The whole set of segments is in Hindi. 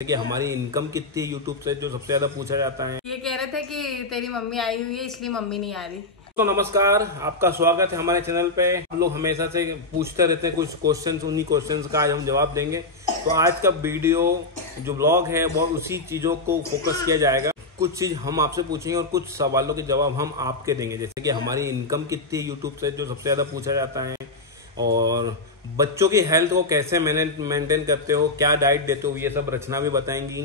कि हमारी इनकम कितनी है यूट्यूब से, जो सबसे ज्यादा पूछा जाता है। ये कह रहे थे कि तेरी मम्मी आई हुई है इसलिए मम्मी नहीं आ रही। तो नमस्कार, आपका स्वागत है हमारे चैनल पे। हम लोग हमेशा से पूछते रहते हैं कुछ क्वेश्चंस, उन्हीं क्वेश्चंस का आज हम जवाब देंगे। तो आज का वीडियो जो ब्लॉग है वो उसी चीजों को फोकस किया जाएगा। कुछ चीज हम आपसे पूछेंगे और कुछ सवालों के जवाब हम आपके देंगे, जैसे कि हमारी इनकम कितनी है यूट्यूब से, जो सबसे ज्यादा पूछा जाता है, और बच्चों की हेल्थ को कैसे मेंटेन करते हो, क्या डाइट देते हो, ये सब रचना भी बताएंगी।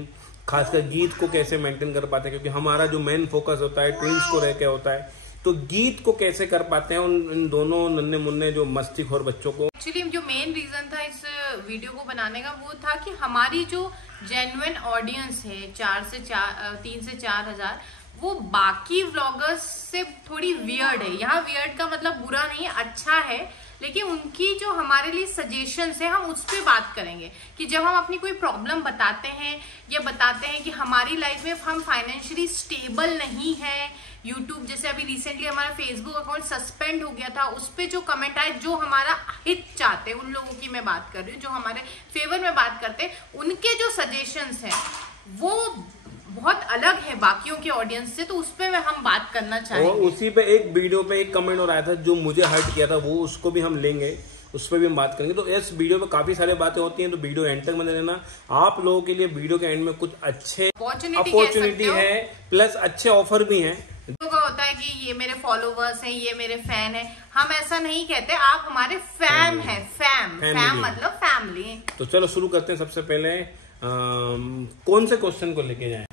खासकर गीत को कैसे मेंटेन कर पाते हैं, क्योंकि हमारा जो मेन फोकस होता है ट्विंस को रह के होता है, तो गीत को कैसे कर पाते हैं इन दोनों नन्हे मुन्ने जो मस्तिष्क बच्चों को। एक्चुअली जो मेन रीजन था इस वीडियो को बनाने का वो था कि हमारी जो जेन्युइन ऑडियंस है 3 से 4 हजार, वो बाकी व्लॉगर्स से थोड़ी वियर्ड है। यहाँ वियर्ड का मतलब बुरा नहीं है, अच्छा है, लेकिन उनकी जो हमारे लिए सजेशंस है हम उस पर बात करेंगे कि जब हम अपनी कोई प्रॉब्लम बताते हैं या बताते हैं कि हमारी लाइफ में हम फाइनेंशियली स्टेबल नहीं है, यूट्यूब जैसे अभी रिसेंटली हमारा फेसबुक अकाउंट सस्पेंड हो गया था, उस पर जो कमेंट आए, जो हमारा हित चाहते हैं उन लोगों की मैं बात कर रही हूँ, जो हमारे फेवर में बात करते हैं, उनके जो सजेशंस हैं वो बहुत अलग है बाकियों के ऑडियंस से, तो उस पे हम बात करना चाहेंगे। और उसी पे एक वीडियो पे एक कमेंट और आया था जो मुझे हर्ट किया था, वो उसको भी हम लेंगे, उस पर भी हम बात करेंगे। तो इस वीडियो में काफी सारी बातें होती हैं, तो वीडियो एंड तक बने रहना। आप लोगों के लिए वीडियो के एंड में कुछ अच्छे अपॉर्चुनिटी है, प्लस अच्छे ऑफर भी हैं। लोगों का होता है कि ये मेरे फॉलोवर्स हैं, ये मेरे फैन है, हम ऐसा नहीं कहते, आप हमारे फैम है। फैम मतलब फैमिली। तो चलो शुरू करते हैं। सबसे पहले कौन से क्वेश्चन को लेके जाएं?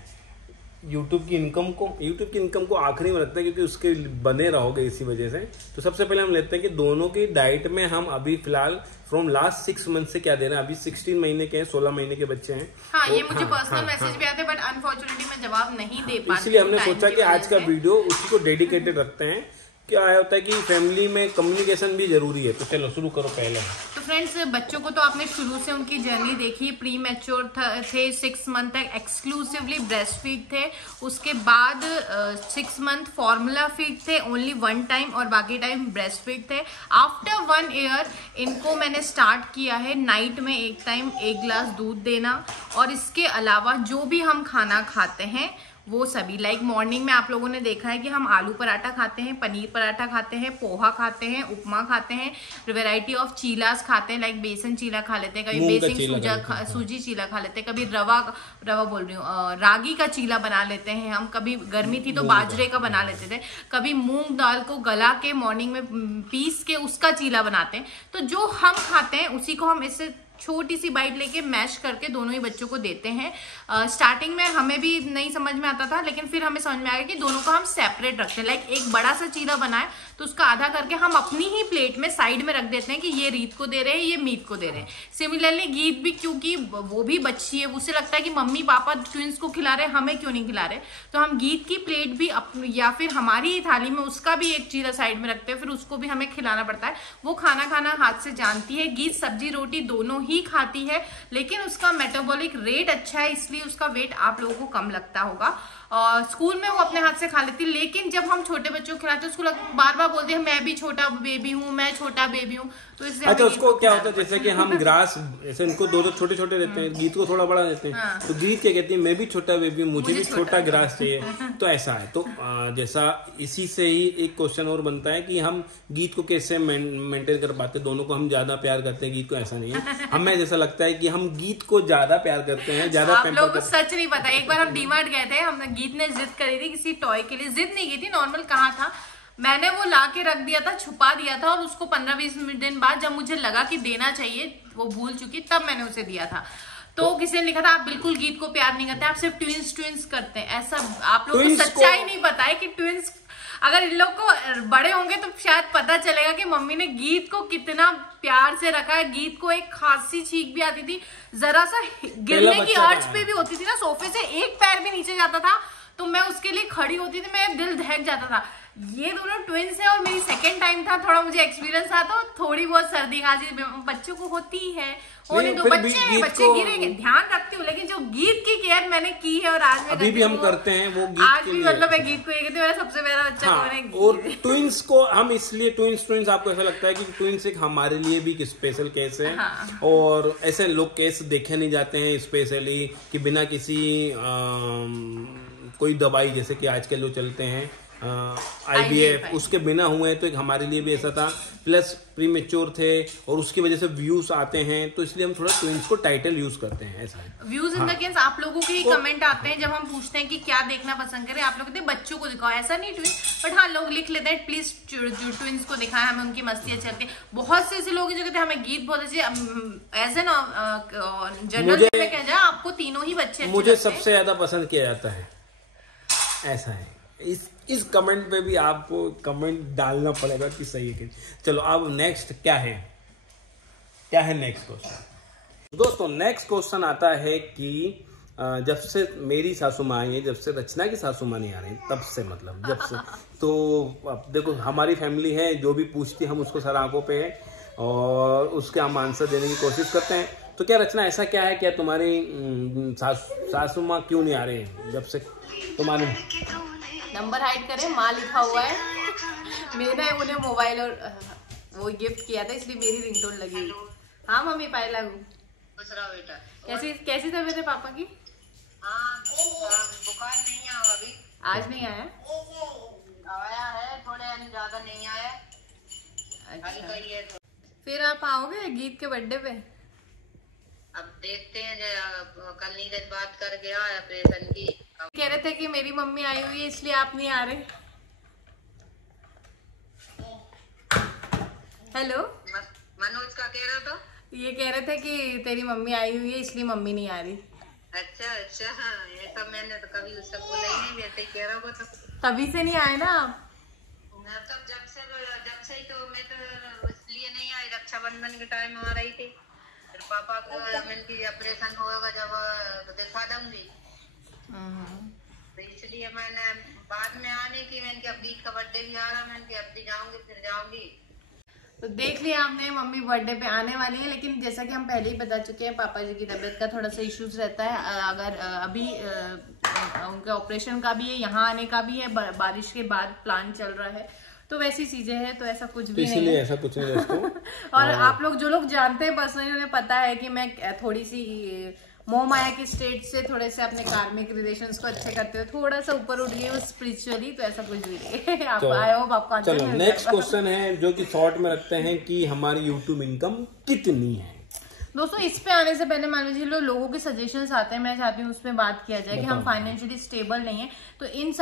यूट्यूब की इनकम को आखिरी में रखते हैं, क्योंकि उसके बने रहोगे इसी वजह से। तो सबसे पहले हम लेते हैं कि दोनों की डाइट में हम अभी फिलहाल फ्रॉम लास्ट 6 मंथ से क्या दे रहे हैं। अभी 16 महीने के हैं, 16 महीने के बच्चे हैं। हाँ, ये मुझे पर्सनल मैसेज भी आते हैं, बट अनफॉर्चुनेटली मैं जवाब नहीं दे पाती। इसलिए हमने सोचा कि आज का वीडियो उसी को डेडिकेटेड रखते हैं। क्या होता है कि फैमिली में कम्युनिकेशन भी जरूरी है। तो चलो शुरू करो पहले। तो फ्रेंड्स, बच्चों को तो आपने शुरू से उनकी जर्नी देखी। प्री मैच्योर थे, 6 मंथ तक एक्सक्लूसिवली ब्रेस्ट फीड थे, उसके बाद 6 मंथ फॉर्मूला फीड थे, ओनली 1 टाइम, और बाकी टाइम ब्रेस्ट फीड थे। आफ्टर 1 ईयर इनको मैंने स्टार्ट किया है नाइट में 1 टाइम 1 गिलास दूध देना, और इसके अलावा जो भी हम खाना खाते हैं वो सभी, लाइक मॉर्निंग में आप लोगों ने देखा है कि हम आलू पराठा खाते हैं, पनीर पराठा खाते हैं, पोहा खाते हैं, उपमा खाते हैं, वैरायटी ऑफ चीलास खाते हैं, लाइक बेसन चीला खा लेते हैं, कभी बेसन सूजी चीला खा लेते हैं, कभी रवा बोल रही हूँ, रागी का चीला बना लेते हैं हम, कभी गर्मी थी तो बाजरे का बना लेते थे, कभी मूंग दाल को गला के मॉर्निंग में पीस के उसका चीला बनाते हैं। तो जो हम खाते हैं उसी को हम इससे छोटी सी बाइट लेके मैश करके दोनों ही बच्चों को देते हैं। स्टार्टिंग में हमें भी नहीं समझ में आता था, लेकिन फिर हमें समझ में आया कि दोनों को हम सेपरेट रखते हैं। लाइक एक बड़ा सा चीला बनाए तो उसका आधा करके हम अपनी ही प्लेट में साइड में रख देते हैं कि ये रीत को दे रहे हैं, ये मीत को दे रहे हैं। सिमिलरली गीत भी, क्योंकि वो भी बच्ची है, उसे लगता है कि मम्मी पापा ट्विंस को खिला रहे हैं, हमें क्यों नहीं खिला रहे, तो हम गीत की प्लेट भी या फिर हमारी ही थाली में उसका भी एक चीला साइड में रखते हैं, फिर उसको भी हमें खिलाना पड़ता है। वो खाना हाथ से जानती है। गीत सब्जी रोटी दोनों ही खाती है, लेकिन उसका मेटाबॉलिक रेट अच्छा है, इसलिए उसका वेट आप लोगों को कम लगता होगा। और स्कूल में वो अपने हाथ से खा लेती, लेकिन जब हम छोटे बच्चों को खिलाते हैं उसको बार बार बोलते हैं मैं भी छोटा बेबी हूँ, मैं छोटा बेबी हूँ। तो इसलिए अच्छा, उसको क्या होता है, जैसे कि हम ग्रास, जैसे उनको 2 छोटे छोटे देते हैं, गीत को थोड़ा बड़ा देते हैं। हाँ। तो गीत क्या कहती है, मैं भी छोटा बेबी हूँ, मुझे भी छोटा ग्रास चाहिए। तो ऐसा है। तो जैसा इसी से ही एक क्वेश्चन और बनता है कि हम गीत को कैसे मेंटेन कर पाते हैं। दोनों को हम ज्यादा प्यार करते हैं, गीत को ऐसा नहीं है। हमें जैसा लगता है कि हम गीत को ज्यादा प्यार करते हैं, ज्यादा। आप लोगों को सच नहीं पता, एक बार हम डीमार्ट गए थे, हम गीत ने जिद करी थी किसी टॉय के लिए, जिद नहीं की थी, नॉर्मल कहा था, मैंने वो ला के रख दिया था, छुपा दिया था, और उसको 15-20 दिन बाद जब मुझे लगा कि देना चाहिए, वो भूल चुकी, तब मैंने उसे दिया था। तो किसी ने लिखा था आप बिल्कुल गीत को प्यार नहीं करते, आप सिर्फ ट्विंस करते हैं। ऐसा आप लोगों को सच्चाई नहीं पता है कि ट्विंस, अगर इन लोग को बड़े होंगे तो शायद पता चलेगा कि मम्मी ने गीत को कितना प्यार से रखा है। गीत को एक खांसी छींक भी आती थी, जरा सा गिरने की अर्ज पे भी होती थी ना सोफे से, एक पैर भी नीचे जाता था तो मैं उसके लिए खड़ी होती थी, मेरा दिल दहक जाता था। ये दोनों ट्विंस है और मेरी सेकंड टाइम था, थोड़ा मुझे एक्सपीरियंस था, तो थोड़ी बहुत सर्दी खांसी बच्चों को होती है, होने दो, बच्चे गिरेंगे, ध्यान रखती हूँ, लेकिन जो गीत की केयर मैंने की है और आज अभी भी हम करते हैं वो गीत आज भी, मतलब मैं गीत को ये कहती हूँ, मेरा सबसे प्यारा बच्चा हाँ, और ट्विंस को हम इसलिए ट्विंस आपको ऐसा लगता है कि ट्विंस एक हमारे लिए भी स्पेशल केस है। हाँ। और ऐसे लोग केस देखे नहीं जाते हैं स्पेशली कि बिना किसी कोई दवाई, जैसे कि आजकल जो चलते हैं IVF, उसके बिना हुए, तो एक हमारे लिए भी ऐसा था, प्लस प्रीमेच्योर थे और उसकी वजह से व्यूज आते हैं, तो इसलिए हम थोड़ा ट्विंस को टाइटल यूज करते हैं। ऐसा है व्यूज इन द सेंस आप लोगों के कमेंट आते हैं जब हम पूछते हैं कि क्या देखना पसंद करें, आप लोग कहते हैं बच्चों को दिखाओ, ऐसा नहीं ट्विंस, बट हाँ लोग लिख लेते हैं प्लीज ट्विंस को दिखाएं, हमें उनकी मस्ती अच्छी लगती है। बहुत से ऐसे लोग जो कहते हैं हमें गीत बहुत अच्छे, एज एन जनरल में कह जाए आपको तीनों ही बच्चे, मुझे सबसे ज्यादा पसंद किया जाता है, ऐसा है। इस कमेंट पे भी आपको कमेंट डालना पड़ेगा कि सही है कि। चलो अब नेक्स्ट क्या है नेक्स्ट क्वेश्चन दोस्तों? नेक्स्ट क्वेश्चन आता है कि जब से मेरी सासू माँ आई है, जब से रचना की सासू माँ नहीं आ रही, तब से, मतलब जब से, तो अब देखो हमारी फैमिली है, जो भी पूछती हम उसको सर आंखों पे है और उसके हम आंसर देने की कोशिश करते हैं। तो क्या रचना ऐसा क्या है, क्या तुम्हारी सासू माँ क्यों नहीं आ रही है जब से तुम्हारे? नंबर हाइड करें, माँ लिखा हुआ है, मैंने उन्हें मोबाइल और वो गिफ्ट किया था, इसलिए मेरी रिंगटोन लगी। हाँ मम्मी, पाए लागू बेटा। कैसी तबीयत है पापा की? बुखार नहीं आया अभी, आज नहीं आया? आया है, थोड़े ज्यादा नहीं आया। अच्छा, फिर आप आओगे गीत के बर्थडे पे? अब देखते हैं, कल नीरज बात कर गया ऑपरेशन की, कह रहे थे कि मेरी मम्मी आई हुई है इसलिए आप नहीं आ रहे। हेलो, मनोज का कह रहा था, ये कह रहे थे कि तेरी मम्मी आई हुई है इसलिए मम्मी नहीं आ रही। अच्छा, ये तो मैंने तो कभी उससे बोला ही नहीं, वैसे ही कह रहा हो। तो तभी से नहीं आए ना आप? तब जब से ही तो मैं तो इसलिए नहीं आई, रक्षाबंधन के टाइम आ रही थी, फिर पापा को मैंने ऑपरेशन होगा जब दिखा दूंगी, तो इसलिए मैंने बाद में आने की, मैंने अब गीत का बर्थडे भी आ रहा, मैंने अब भी जाऊंगी, फिर जाऊंगी। तो देख लिया आपने, मम्मी बर्थडे पे आने वाली है, लेकिन जैसा कि हम पहले ही बता चुके हैं पापा जी की तबीयत का थोड़ा सा इश्यूज रहता है। अगर अभी उनके ऑपरेशन का भी है, यहाँ आने का भी है, बारिश के बाद प्लान चल रहा है, तो वैसी चीजें हैं, तो ऐसा कुछ भी नहीं है, ऐसा कुछ नहीं दोस्तों। और आप लोग जो लोग जानते हैं पर्सनली, उन्हें पता है कि मैं थोड़ी सी मोह माया की स्टेट से थोड़े से अपने कार्मिक रिलेशंस को अच्छे करते हुए थोड़ा सा ऊपर उठ गई स्पिरिचुअली, तो ऐसा कुछ भी नहीं। आप आए हो, आपको चलो नेक्स्ट क्वेश्चन है जो कि शॉर्ट में रखते हैं कि हमारी यूट्यूब इनकम कितनी है। दोस्तों इस पे आने से पहले मान लीजिए लोगों के सजेशंस आते हैं, मैं चाहती हूँ उसमें बात किया जाए कि हम फाइनेंशियली स्टेबल नहीं है, तो इन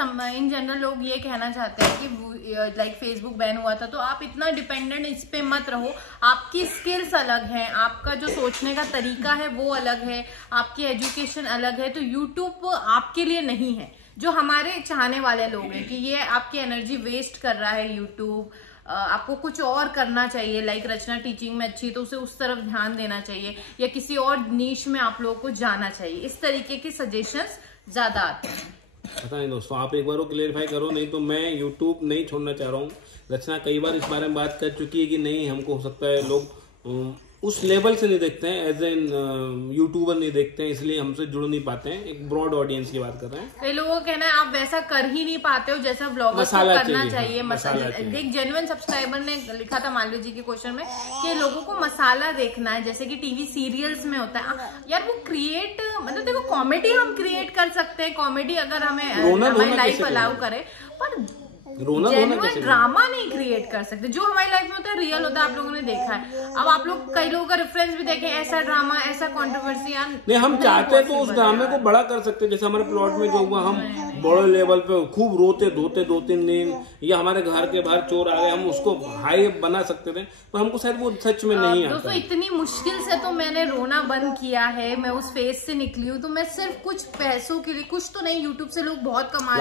जनरल लोग ये कहना चाहते हैं कि लाइक फेसबुक बैन हुआ था, तो आप इतना डिपेंडेंट इस पे मत रहो, आपकी स्किल्स अलग है, आपका जो सोचने का तरीका है वो अलग है, आपकी एजुकेशन अलग है, तो यूट्यूब आपके लिए नहीं है। जो हमारे चाहने वाले लोग हैं कि ये आपकी एनर्जी वेस्ट कर रहा है यूट्यूब, आपको कुछ और करना चाहिए, लाइक रचना टीचिंग में अच्छी तो उसे उस तरफ ध्यान देना चाहिए, या किसी और नीश में आप लोगों को जाना चाहिए, इस तरीके के सजेशंस ज्यादा आते हैं। पता नहीं दोस्तों, आप एक बार वो क्लेरिफाई करो, नहीं तो मैं यूट्यूब नहीं छोड़ना चाह रहा हूँ। रचना कई बार इस बारे में बात कर चुकी है कि नहीं, हमको हो सकता है लोग उस लेवल से नहीं देखते हैं, एज एन यूट्यूबर नहीं देखते हैं, इसलिए हमसे जुड़ नहीं पाते हैं। एक ब्रॉड ऑडियंस की बात कर रहे हैं। कई लोगों का कहना है आप वैसा कर ही नहीं पाते हो जैसा ब्लॉगर्स को करना चाहिए। मसाला एक जेन्युइन सब्सक्राइबर ने लिखा था मालवी जी के क्वेश्चन में कि लोगों को मसाला देखना है, जैसे कि टीवी सीरियल्स में होता है। यार वो क्रिएट, मतलब देखो कॉमेडी हम क्रिएट कर सकते हैं, कॉमेडी अगर हमें हमारी लाइफ अलाउ करे, पर जेन्युइन ड्रामा नहीं क्रिएट कर सकते। जो हमारी लाइफ में होता है रियल होता है, आप लोगों ने देखा है। अब आप लोग कई लोगों का रेफरेंस भी देखें, ऐसा ड्रामा, ऐसा कंट्रोवर्सी, नहीं हम चाहते हैं तो उस ड्रामे को बड़ा कर सकते हैं। जैसे हमारे प्लॉट में जो हुआ, हम बड़े लेवल पे खूब रोते धोते 2-3 दिन, या हमारे घर के बाहर चोर आ गए, हम उसको हाई बना सकते थे, पर हमको शायद वो सच में नहीं आता। दोस्तों इतनी मुश्किल से तो मैंने रोना बंद किया है, मैं उस फेज से निकली हूँ, तो मैं सिर्फ कुछ पैसों के लिए, कुछ तो नहीं, यूट्यूब से लोग बहुत कमा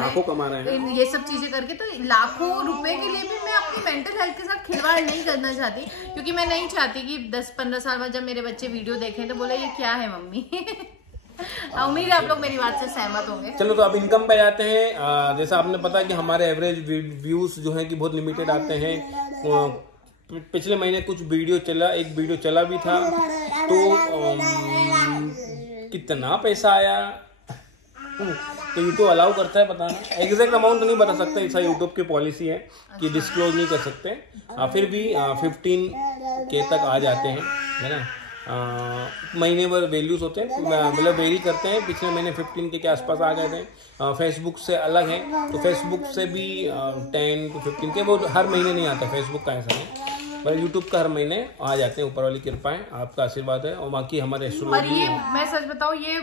रहे हैं ये सब चीजें करके, तो लाखों रुपए के लिए भी मैं अपनी मेंटल हेल्थ के साथ खिलवाड़ नहीं करना चाहती, क्योंकि मैं नहीं चाहती कि 10-15 साल बाद जब मेरे बच्चे वीडियो देखें तो बोले ये क्या है मम्मी। उम्मीद है आप लोग मेरी बात से सहमत होंगे। चलो तो अब इनकम पे जाते हैं। जैसा आपने पता कि हमारे एवरेज व्यूज जो है कि बहुत लिमिटेड आते हैं। पिछले महीने कुछ वीडियो चला, एक वीडियो चला भी था, तो कितना पैसा आया तो यूट्यूब अलाउ करता है बताना। एग्जैक्ट अमाउंट तो नहीं बता सकते, ऐसा यूट्यूब की पॉलिसी है कि डिस्क्लोज नहीं कर सकते। फिर भी 15K तक आ जाते हैं, है ना। महीने भर वैल्यूज होते हैं, मतलब वेरी करते हैं। पिछले महीने 15K के आसपास आ गए थे। फेसबुक से अलग है, तो फेसबुक से भी 10 to 15K वो हर महीने नहीं आता। फेसबुक का ऐसा है, पर यूट्यूब का हर महीने आ जाते हैं। ऊपर वाली कृपा है, आपका आशीर्वाद है, और बाकी हमारे और ये मैं सच बताऊं, ये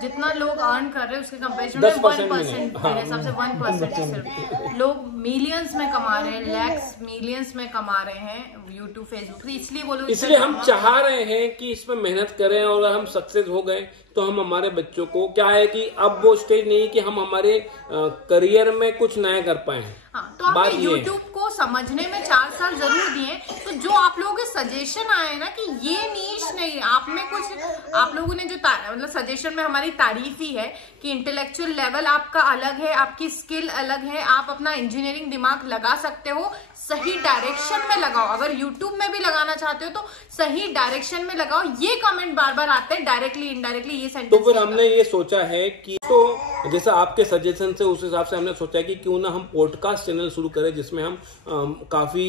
जितना लोग अर्न कर रहे हैं उसके कंपेरिजन में 10% 1% मेरे हिसाब से 1% सिर्फ। लोग मिलियंस में कमा रहे हैं, लैक्स मिलियंस में कमा रहे हैं यूट्यूब फेसबुक, इसलिए बोलो। इसलिए हम चाह रहे हैं कि इसमें मेहनत करें, और अगर हम सक्सेस हो गए तो हम हमारे बच्चों को, क्या है कि अब वो स्टेज नहीं है कि हम हमारे करियर में कुछ नया कर पाए। हाँ, तो आपने यूट्यूब को समझने में 4 साल जरूर दिए। तो जो आप लोगों के सजेशन आए ना कि ये नीश नहीं, आप में कुछ, आप लोगों ने जो मतलब सजेशन में हमारी तारीफ ही है कि इंटेलेक्चुअल लेवल आपका अलग है, आपकी स्किल अलग है, आप अपना इंजीनियरिंग दिमाग लगा सकते हो, सही डायरेक्शन में लगाओ। अगर यूट्यूब में भी लगाना चाहते हो तो सही डायरेक्शन में लगाओ। ये कमेंट बार बार आते हैं डायरेक्टली इनडायरेक्टली, ये सेंटेंस। तो फिर हमने ये सोचा है कि, तो जैसा आपके सजेशन से उस हिसाब से हमने सोचा है कि क्यों ना हम पॉडकास्ट चैनल शुरू करें, जिसमें हम काफी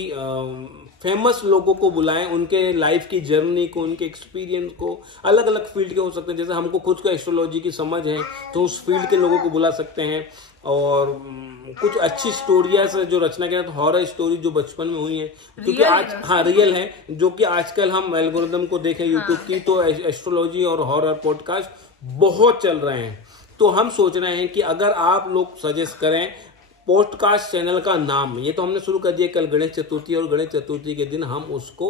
फेमस लोगों को बुलाएं, उनके लाइफ की जर्नी को, उनके एक्सपीरियंस को, अलग अलग फील्ड के हो सकते हैं। जैसे हमको खुद को एस्ट्रोलॉजी की समझ है तो उस फील्ड के लोगों को बुला सकते हैं। और कुछ अच्छी स्टोरियाज जो रचना के, हॉरर स्टोरी जो बचपन में हुई है, क्योंकि आज रियल है, जो कि आजकल हम एल्गोरिदम को देखें यूट्यूब की, तो एस्ट्रोलॉजी और हॉरर पॉडकास्ट बहुत चल रहे हैं। तो हम सोच रहे हैं कि अगर आप लोग सजेस्ट करें पॉडकास्ट चैनल का नाम, ये तो हमने शुरू कर दिया। कल गणेश चतुर्थी, और गणेश चतुर्थी के दिन हम उसको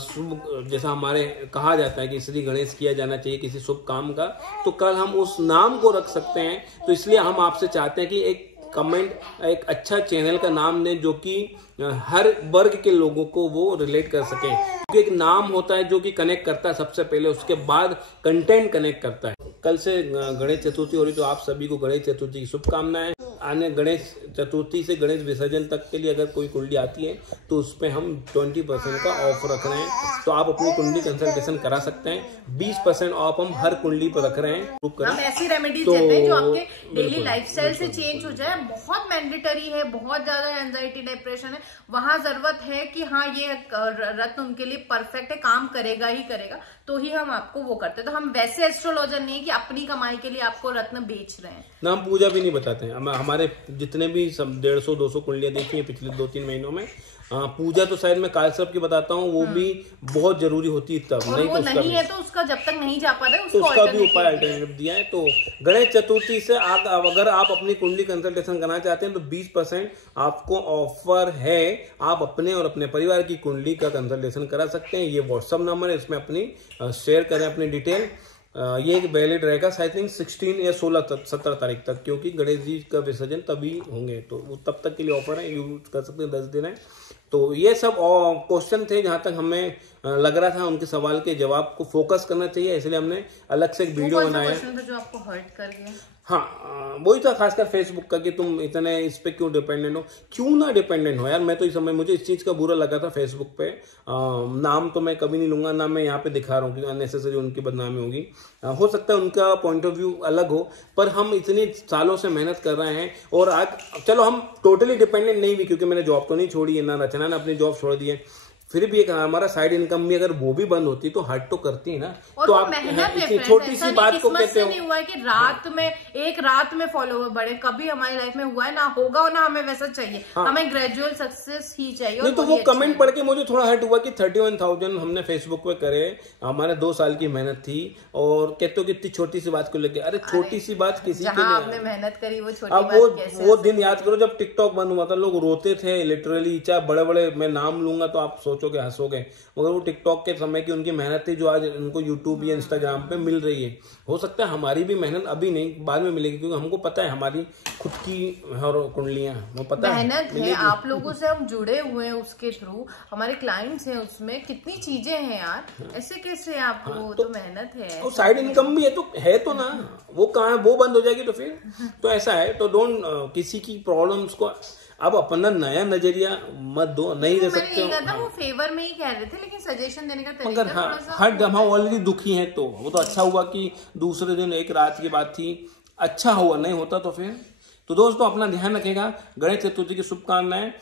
शुभ, जैसा हमारे कहा जाता है कि श्री गणेश किया जाना चाहिए किसी शुभ काम का, तो कल हम उस नाम को रख सकते हैं। तो इसलिए हम आपसे चाहते हैं कि एक कमेंट, एक अच्छा चैनल का नाम दें जो कि हर वर्ग के लोगों को वो रिलेट कर सकें। क्योंकि एक नाम होता है जो कि कनेक्ट करता है सबसे पहले, उसके बाद कंटेंट कनेक्ट करता है। कल से गणेश चतुर्थी हो रही, तो आप सभी को गणेश चतुर्थी की शुभकामनाएं। आने गणेश चतुर्थी से गणेश विसर्जन तक के लिए अगर कोई कुंडली आती है तो उस पर हम 20% का ऑफ रख रहे हैं। तो आप अपनी कुंडली कंसल्टेशन करा सकते हैं। 20% ऑफ हम हर कुंडली पर रख रहे हैं। हम ऐसी रेमेडीज देते हैं जो आपके डेली लाइफस्टाइल से चेंज हो जाए। बहुत मैंडेटरी है, बहुत ज्यादा एंजाइटी डिप्रेशन है, वहां जरूरत है कि हाँ ये रत्न उनके लिए परफेक्ट है, काम करेगा ही करेगा, तो ही हम आपको वो करते हैं। तो हम वैसे एस्ट्रोलॉजर नहीं कि अपनी कमाई के लिए आपको रत्न बेच रहे हैं ना, हम पूजा भी नहीं बताते हैं। हमारे जितने भी 150-200 कुंडलियां देखी हैं पिछले 2-3 महीनों में, पूजा तो शायद मैं कालसर्प की बताता हूँ, वो भी बहुत जरूरी होती है तब, नहीं तो नहीं है तो उसका जब तक नहीं जा पाता तो उसका भी उपाय अल्टरनेटिव दिया है। तो गणेश चतुर्थी से अगर आप अपनी कुंडली कंसल्टेशन करना चाहते हैं तो 20% आपको ऑफर है। आप अपने और अपने परिवार की कुंडली का कंसल्टेशन करा सकते हैं। ये व्हाट्सअप नंबर है, इसमें अपनी शेयर करें अपनी डिटेल। ये वैलिड रहेगा आई थिंक 16 या 17 तारीख तक, क्योंकि गणेश जी का विसर्जन तभी होंगे, तो वो तब तक के लिए ऑफर है, यूज कर सकते हैं, 10 दिन है। तो ये सब क्वेश्चन थे जहां तक हमें लग रहा था उनके सवाल के जवाब को फोकस करना चाहिए, इसलिए हमने अलग से एक वीडियो बनाया। जो आपको हर्ट कर गया, हाँ वही था खासकर फेसबुक का कि तुम इतने इस पे क्यों डिपेंडेंट हो। क्यों ना डिपेंडेंट हो यार, मैं तो इस समय मुझे इस चीज का बुरा लगा था फेसबुक पे। नाम तो मैं कभी नहीं लूंगा, ना मैं यहाँ पे दिखा रहा हूँ क्योंकि अननेसेसरी उनकी बदनामी होगी। हो सकता है उनका पॉइंट ऑफ व्यू अलग हो, पर हम इतने सालों से मेहनत कर रहे हैं। और आज चलो हम टोटली डिपेंडेंट नहीं भी, क्योंकि मैंने जॉब तो नहीं छोड़ी है, ना रचना ने अपनी जॉब छोड़ दी है, फिर भी एक हमारा साइड इनकम भी अगर वो भी बंद होती तो हर्ट तो करती है ना। और तो आप छोटी सी बात को कहते हो, नहीं हुआ है कि रात में एक रात में फॉलोवर बढ़े, कभी हमारी लाइफ में हुआ है ना होगा, और ना हमें वैसा चाहिए। हाँ। हमें ग्रेजुअल सक्सेस ही चाहिए। नहीं तो वो कमेंट पढ़ के मुझे थोड़ा हर्ट हुआ कि 31,000 हमने फेसबुक पे करे, हमारे 2 साल की मेहनत थी, और कहते हो कि इतनी छोटी सी बात को लेके, अरे छोटी सी बात किसी के लिए आपने मेहनत करी वो छोटी बात कैसे। वो दिन याद करो जब टिकटॉक बंद हुआ था, लोग रोते थे लिटरली, चाहे बड़े बड़े मैं नाम लूंगा तो आप सोचोगे, हंसोगे, मगर वो टिकटॉक के समय की उनकी मेहनत थी जो आज उनको यूट्यूब या इंस्टाग्राम पे मिल रही है। हो सकता है हमारी भी मेहनत अभी नहीं, बाद में मिलेगी, क्योंकि हमको पता है हमारी खुद की कुंडलियां, वो पता है मेहनत है। आप लोगों से हम जुड़े हुए हैं, उसके थ्रू हमारे क्लाइंट्स हैं, उसमें कितनी चीजें हैं यार, ऐसे कैसे आपको तो मेहनत है। और साइड इनकम भी है तो ना, वो कहाँ है, वो बंद हो जाएगी तो फिर तो ऐसा है। तो डोंट किसी की प्रॉब्लम्स को अब अपना नया नजरिया मत दो, नहीं दे सकते हो। वो फेवर में ही कह रहे थे, लेकिन सजेशन देने का तरीका मगर हाँ, हर हम ऑलरेडी दुखी हैं, तो वो तो अच्छा हुआ कि दूसरे दिन एक रात की बात थी, अच्छा हुआ, नहीं होता तो फिर। तो दोस्तों अपना ध्यान रखेगा। गणेश चतुर्थी की शुभकामनाएं।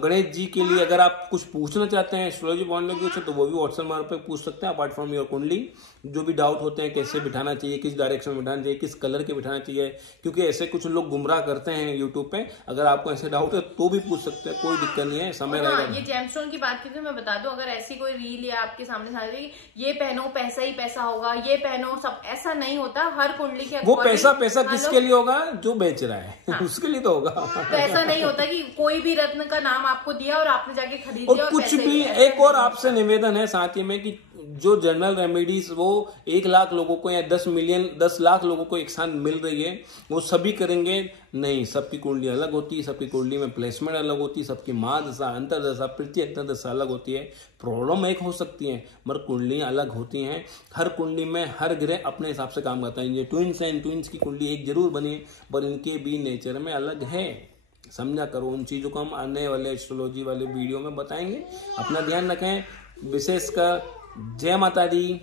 गणेश जी के लिए अगर आप कुछ पूछना चाहते हैं एस्ट्रोलॉजी पॉइंट ऑफ व्यू से, तो वो भी व्हाट्सएप मार पे पूछ सकते हैं। अपार्ट फ्रॉम योर कुंडली, जो भी डाउट होते हैं, कैसे बिठाना चाहिए, किस डायरेक्शन में बिठाना चाहिए, किस कलर के बिठाना चाहिए, क्योंकि ऐसे कुछ लोग गुमराह करते हैं यूट्यूब पे। अगर आपको ऐसे डाउट है तो भी पूछ सकते हैं, कोई दिक्कत नहीं है, समय रहेगा। ये जेमस्टोन की बात की तो मैं बता दूं, अगर ऐसी कोई रील या आपके सामने ये पहनो पैसा ही पैसा होगा, ये पहनो सब, ऐसा नहीं होता। हर कुंडली के वो पैसा किसके लिए होगा, जो बेच रहा है उसके लिए तो होगा। तो ऐसा नहीं होता कि कोई भी रत्न का नाम आपको दिया और आपने जाके खरीद लिया और कुछ भी। एक और आपसे निवेदन है साथ ही में कि जो जनरल रेमेडीज वो 1 लाख लोगों को या 10 लाख लोगों को एक साथ मिल रही है, वो सभी करेंगे नहीं। सबकी कुंडली अलग होती है, सबकी कुंडली में प्लेसमेंट अलग होती है, सबकी महादशा, अंतरदशा, प्रति अंतरदशा अलग होती है। प्रॉब्लम एक हो सकती है मगर कुंडलियां अलग होती हैं। हर कुंडली में हर ग्रह अपने हिसाब से काम करता है। ये ट्विंस हैं, ट्विंस की कुंडली एक जरूर बनी, पर इनके भी नेचर में अलग है। समझा करो। उन चीजों को हम आने वाले एस्ट्रोलॉजी वाले वीडियो में बताएंगे। अपना ध्यान रखें। विशेषकर जय माता दी।